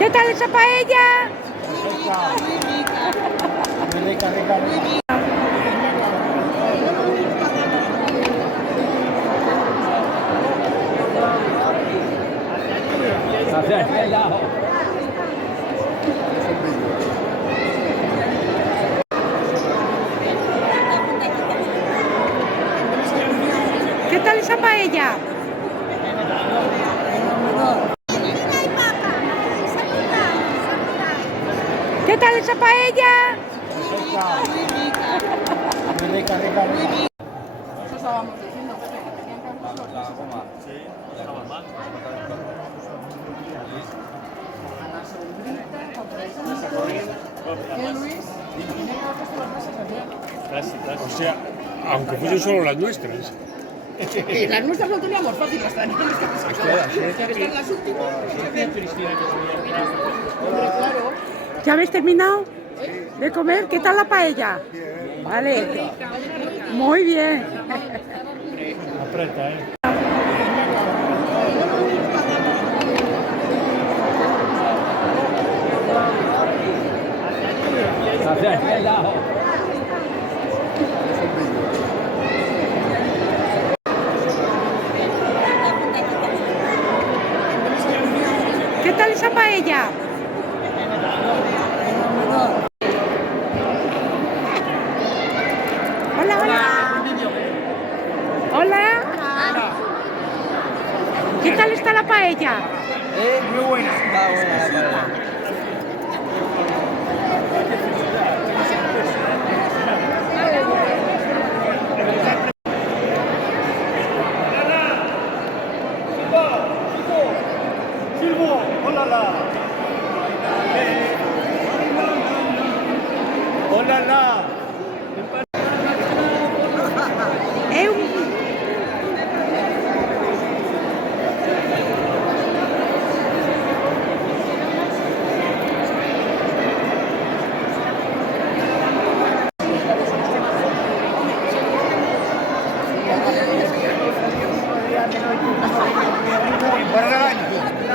¿Qué tal esa paella? Muy rica, rica, rica. ¿Qué tal esa paella? ¿Qué tal esa paella? Muy rica, rica, rica. Eso estábamos diciendo, Pepe, que tenían que hacer los La goma. Sí, la goma. ¿Qué, Luis? Tiene que haber puesto las mesas ayer. O sea, aunque fuesen solo las nuestras. Las nuestras no teníamos fácil, las teníamos que están las últimas. Hombre, claro. ¿Ya habéis terminado de comer? ¿Qué tal la paella? Vale. Muy bien. Aprieta, ¿eh? Hacia aquel lado. ¿Qué tal esa paella? Hola, hola. Hola. ¿Qué tal está la paella? Muy buena. Está buena la paella. Silvo, hola. Hola. Para el año.